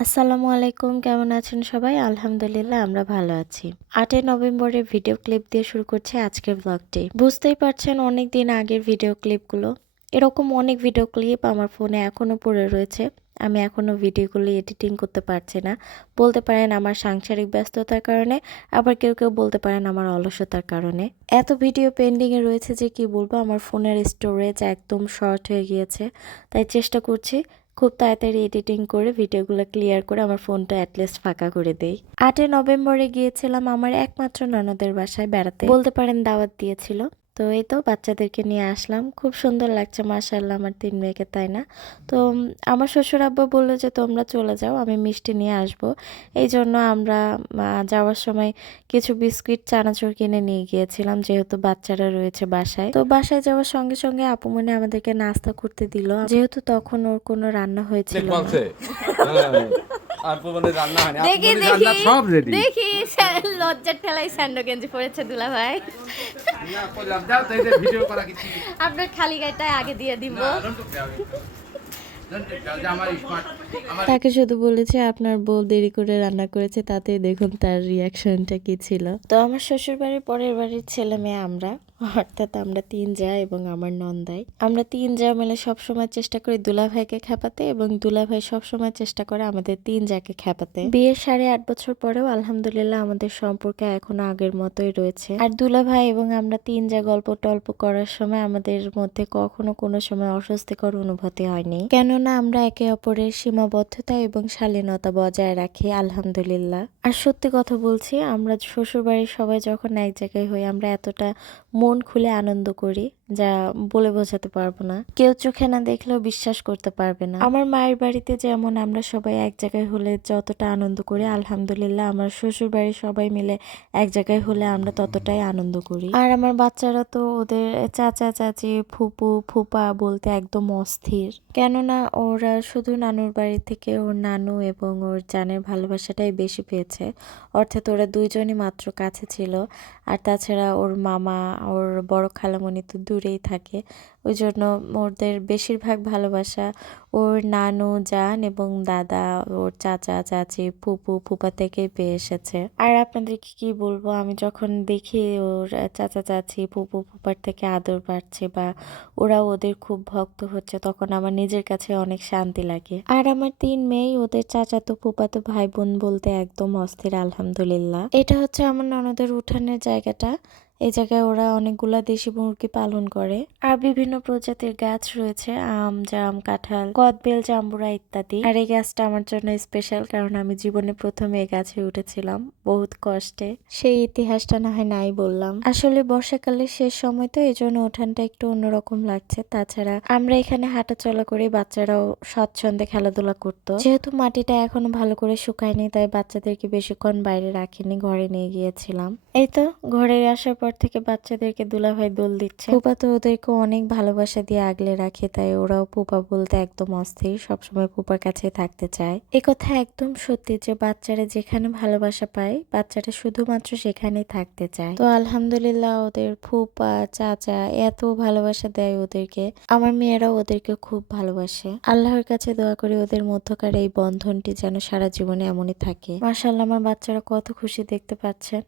আসসালামু আলাইকুম, কেমন আছেন সবাই? আলহামদুলিল্লাহ, আমরা ভালো আছি। আটই নভেম্বরের ভিডিও ক্লিপ দিয়ে শুরু করছে আজকের ব্লগটি বুঝতেই পারছেন অনেক দিন আগের ভিডিও ক্লিপগুলো এরকম অনেক ভিডিও ক্লিপ আমার ফোনে এখনও পড়ে রয়েছে। আমি এখনও ভিডিওগুলি এডিটিং করতে পারছি না। বলতে পারেন আমার সাংসারিক ব্যস্ততার কারণে, আবার কেউ কেউ বলতে পারেন আমার অলসতার কারণে। এত ভিডিও পেন্ডিংয়ে রয়েছে যে কি বলব, আমার ফোনের স্টোরেজ একদম শর্ট হয়ে গিয়েছে। তাই চেষ্টা করছি খুব তাড়াতাড়ি এডিটিং করে ভিডিওগুলো ক্লিয়ার করে আমার ফোনটা অ্যাটলিস্ট ফাঁকা করে দেই। আটই নভেম্বরে গিয়েছিলাম আমার একমাত্র ননদের বাসায় বেড়াতে। বলতে পারেন দাওয়াত দিয়েছিল। তো এই তো বাচ্চাদেরকে নিয়ে আসলাম। খুব সুন্দর লাগছে মাশাল্লাহ আমার তিন মেয়েকে তাই না? তো আমার শ্বশুর আব্বা বলল যে তোমরা চলে যাও আমি মিষ্টি নিয়ে আসব। এই জন্য আমরা যাওয়ার সময় কিছু বিস্কিট চানাচুর কিনে নিয়ে গিয়েছিলাম যেহেতু বাচ্চারা রয়েছে বাসায়। তো বাসায় যাওয়ার সঙ্গে সঙ্গে আপু মনে আমাদেরকে নাস্তা করতে দিল। যেহেতু তখন ওর কোনো রান্না হয়েছিল হ্যাঁ। আর রান্না হয়নি। দেখি দেখি। সব রেডি দেখি লজ্জার ঠেলায় স্যান্ডো গেঞ্জি পরেছে দুলা ভাই আপনার খালি গাড়িটাই আগে দিয়ে দিব। তাকে শুধু বলেছে আপনার বউ দেরি করে রান্না করেছে তাতে দেখুন তার রিয়াকশনটা কি ছিল। তো আমার শ্বশুর বাড়ির পরের বাড়ির ছেলে মেয়ে আমরা। অর্থাৎ আমরা তিন যা এবং আমার নন্দাই। আমরা তিন যা মিলে সবসময় চেষ্টা করি দুলাভাইকে খেপাতে এবং দুলাভাই সবসময় চেষ্টা করে আমাদের তিন যাকে খেপাতে। বিয়ের সাড়ে আট বছর পরেও আলহামদুলিল্লাহ আমাদের সম্পর্ক এখনও আগের মতোই রয়েছে। আর দুলাভাই এবং আমরা তিন যা গল্প টল্প করার সময় আমাদের মধ্যে কখনো কোনো সময় অস্বস্তিকর অনুভূতি হয়নি। কেননা আমরা একে অপরের সীমাবদ্ধতা এবং শালীনতা বজায় রাখি আলহামদুলিল্লাহ। আর সত্যি কথা বলছি আমরা শ্বশুরবাড়ির সবাই যখন এক জায়গায় হই আমরা এতটা মন খুলে আনন্দ করি যা বলে বোঝাতে পারব না। কেউ চোখে না দেখলেও বিশ্বাস করতে পারবে না। আমার মায়ের বাড়িতে যেমন আমরা সবাই এক জায়গায় হলে যতটা আনন্দ করি, আলহামদুলিল্লাহ আমার শ্বশুর বাড়ির সবাই মিলে এক জায়গায় হলে আমরা ততটাই আনন্দ করি। আর আমার বাচ্চারা তো ওদের চাচা, চাচি, ফুপু, ফুপা বলতে একদম অস্থির। কেননা ওরা শুধু নানুর বাড়ি থেকে ওর নানু এবং ওর জানের ভালোবাসাটাই বেশি পেয়েছে। অর্থাৎ ওরা দুইজনই মাত্র কাছে ছিল। আর তাছাড়া ওর মামা, ওর বড় খালামণি তো দূরেই থাকে। ওই জন্য ওদের বেশিরভাগ ভালোবাসা ওর নানু, জান এবং দাদা, ওর চাচা, চাচি, ফুপু, ফুপা থেকেই পেয়ে এসেছে। আর আপনাদেরকে কি বলব, আমি যখন দেখি ওর চাচা, চাচি, ফুপু, ফুপার থেকে আদর বাড়ছে বা ওরা ওদের খুব ভক্ত হচ্ছে, তখন আমার নিজের কাছে অনেক শান্তি লাগে। আর আমার তিন মেয়ে ওদের চাচাতো, ফুপাতো ভাই বোন বলতে একদম অস্থির, আলহামদুলিল্লাহ। এটা হচ্ছে আমার ননদের উঠানের জায়গাটা। এই জায়গায় ওরা অনেকগুলা দেশি মুরগি পালন করে। আর বিভিন্ন প্রজাতির গাছ রয়েছে, আম, জাম, কাঁঠাল কদবেল জাম্বুরা ইত্যাদি। আর এই গাছটা আমার জন্য স্পেশাল কারণ আমি জীবনে প্রথমে এই গাছে উঠেছিলাম, বহুত কষ্টে। সেই ইতিহাসটা না হয় নাই বললাম। আসলে বর্ষাকালের শেষ সময় তো এই জন্য উঠানটা একটু অন্যরকম লাগছে। তাছাড়া আমরা এখানে হাঁটা চলা করে, বাচ্চারাও স্বচ্ছন্দে খেলাধুলা করতো। যেহেতু মাটিটা এখনও ভালো করে শুকায়নি, তাই বাচ্চাদেরকে বেশিক্ষণ বাইরে রাখিনি, ঘরে নিয়ে গিয়েছিলাম। এই তো, ঘরে আসার পর থেকে বাচ্চাদেরকে দুলাভাই দোল দিচ্ছে। ফুপা তো ওদেরকে অনেক ভালোবাসা দিয়ে আগলে রাখে তাই ওরাও পুপা বলতে একদম অস্থির সবসময় পুপার কাছে থাকতে চায়। এ কথা একদম সত্যি যে বাচ্চারা যেখানে ভালোবাসা পায় বাচ্চারা শুধুমাত্র সেখানেই থাকতে চায়। তো আলহামদুলিল্লাহ ওদের ফুপা চাচা এত ভালোবাসা দেয় ওদেরকে। আমার মেয়েরাও ওদেরকে খুব ভালোবাসে। আল্লাহর কাছে দোয়া করি ওদের মধ্যকার এই বন্ধনটি যেন সারা জীবনে এমনই থাকে। মার্শাল্লাহ আমার বাচ্চারা কত খুশি দেখতে পাচ্ছেন।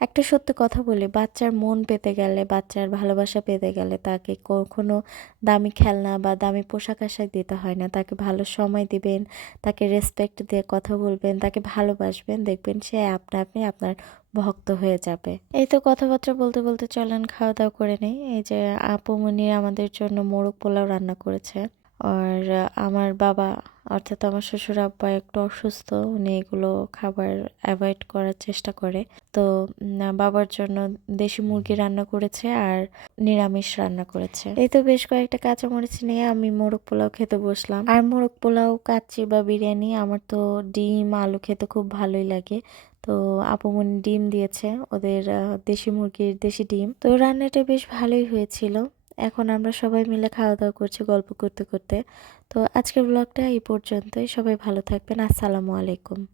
একটা সত্য কথা বলি, বাচ্চার মন পেতে গেলে, বাচ্চার ভালোবাসা পেতে গেলে তাকে কখনো দামি খেলনা বা দামি পোশাক আশাক দিতে হয় না। তাকে ভালো সময় দিবেন, তাকে রেসপেক্ট দিয়ে কথা বলবেন, তাকে ভালোবাসবেন, দেখবেন সে আপনা আপনি আপনার ভক্ত হয়ে যাবে। এই তো কথাবার্তা বলতে বলতে চলেন, খাওয়া দাওয়া করে নেই। এই যে আপু মনির আমাদের জন্য মোরগ পোলাও রান্না করেছে। আর আমার বাবা, অর্থাৎ আমার শ্বশুর আব্বা একটু অসুস্থ, উনি এগুলো খাবার অ্যাভয়েড করার চেষ্টা করে। তো বাবার জন্য দেশি মুরগি রান্না করেছে আর নিরামিষ রান্না করেছে। এই তো বেশ কয়েকটা কাঁচামরিচ নিয়ে আমি মোরগ পোলাও খেতে বসলাম। আর মোরগ পোলাও, কাচ্চি বা বিরিয়ানি আমার তো ডিম, আলু খেতে খুব ভালোই লাগে। তো আপুমনি ডিম দিয়েছে, ওদের দেশি মুরগির দেশি ডিম। তো রান্নাটা বেশ ভালোই হয়েছিল। এখন আমরা সবাই মিলে খাওয়া দাওয়া করছি গল্প করতে করতে। তো আজকের ব্লগটা এই পর্যন্তই। সবাই ভালো থাকবেন। আসসালামু আলাইকুম।